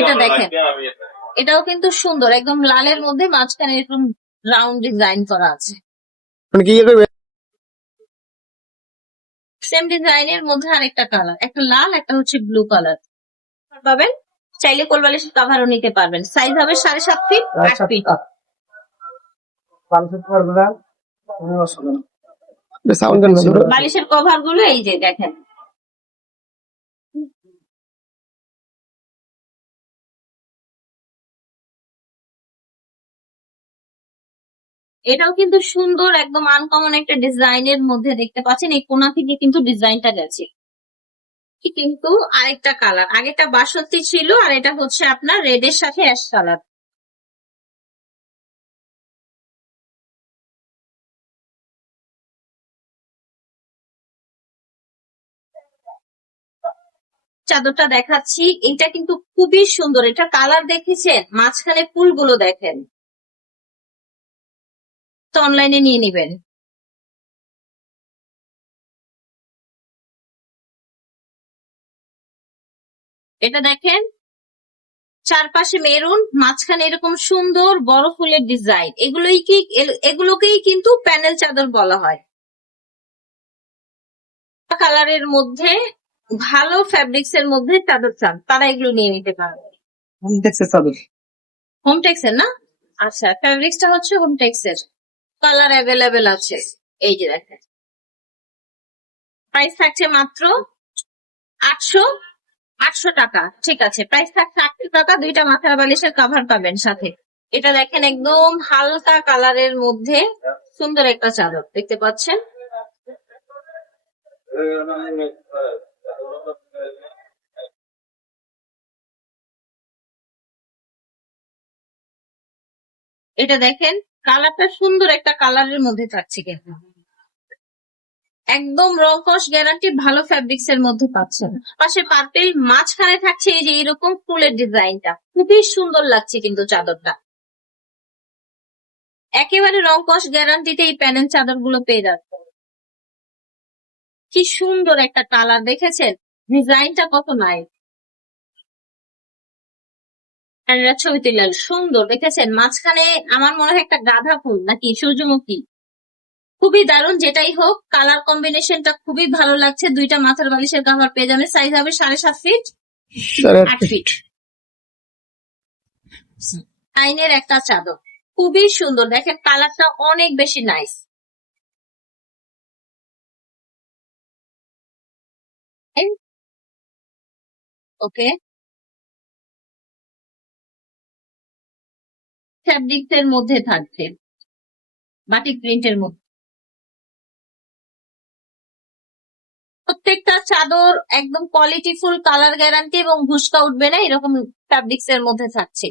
এটা দেখেন, এটাও কিন্তু সুন্দর, একদম লালের মধ্যে মাঝখানে এরকম রাউন্ড ডিজাইন করা আছে। মানে কি ইয়ে করবে? সেম ডিজাইনের মধ্যে আরেকটা কালার, একটা লাল, একটা হচ্ছে ব্লু কালার পাবেন। চাইলে কোল বালিশের কভারও নিতে পারবেন। সাইজ হবে 7.5 ফিট 8 ফিট। সাউন্ড দেন না। বালিশের কভার গুলো এই যে দেখেন, এটাও কিন্তু সুন্দর, একদম আনকমন একটা ডিজাইনের মধ্যে দেখতে পাচ্ছেন। এই কোনা থেকে কিন্তু ডিজাইনটা গেছে। কিন্তু আরেকটা কালার, আগেটা বাসন্তী ছিল আর এটা হচ্ছে আপনার রেডের সাথে অ্যাশ কালার। চাদরটা দেখাচ্ছি, এটা কিন্তু খুবই সুন্দর। এটা কালার দেখেছেন, মাঝখানে ফুলগুলো দেখেন, তো অনলাইনে নিয়ে নিবেন। এটা দেখেন, চারপাশে মেরুন, মাঝখানে এরকম সুন্দর বড় ফুলের ডিজাইন। এগুলোকেই কিন্তু প্যানেল চাদর বলা হয়। কালারের মধ্যে ভালো ফ্যাব্রিক্স এর মধ্যে চাদর চান, তারা এগুলো নিয়ে নিতে পারবে। হোমটেক্স এর না? আচ্ছা, ফ্যাব্রিক্সটা হচ্ছে হোমটেক্স এর। কালার অ্যাভেলেবেল আছে, এই যে দেখেন। প্রাইস থাকছে মাত্র 800 টাকা। ঠিক আছে, প্রাইস থাকছে 800 টাকা। দুইটা মাথার বালিশের কভার পাবেন সাথে। এটা দেখেন, একদম হালকা কালারের মধ্যে সুন্দর একটা চাদর দেখতে পাচ্ছেন। এটা দেখেন, কালারটা সুন্দর একটা কালারের মধ্যে থাকছে কিন্তু একদম রং কস গ্যারান্টি, ভালো ফ্যাব্রিক্স এর মধ্যে পাচ্ছেন। পাশে পার্পেল, মাঝখানে থাকছে এই যে এরকম ফুলের ডিজাইনটা, খুবই সুন্দর লাগছে কিন্তু চাদরটা। একেবারে রং কস গ্যারান্টিতে এই প্যানেল চাদর গুলো পেয়ে যাচ্ছে। কি সুন্দর একটা কালার দেখেছেন, ডিজাইনটা কত নাই। ছবিতে লাল সুন্দর দেখেছেন, মাঝখানে আমার মনে হয় একটা গাঁদা ফুল নাকি সূর্যমুখী, খুবই দারুণ। যেটাই হোক, কালার কম্বিনেশনটা খুবই ভালো লাগছে। দুইটা মাথার বালিশের কভার পেয়ে যাবে। সাইজ হবে 7.5 ফিট 8 ফিট। লাইনের একটা চাদর, খুবই সুন্দর। দেখেন কালারটা অনেক বেশি নাইস। ওকে, ফ্যাব্রিক্স এর মধ্যে থাকছে, বাটিক প্রিন্টের মধ্যে। প্রত্যেকটা চাদর একদম কোয়ালিটিফুল, কালার গ্যারান্টি এবং ঘুষকা উঠবে না, এরকম ফ্যাব্রিক্স এর মধ্যে থাকছে।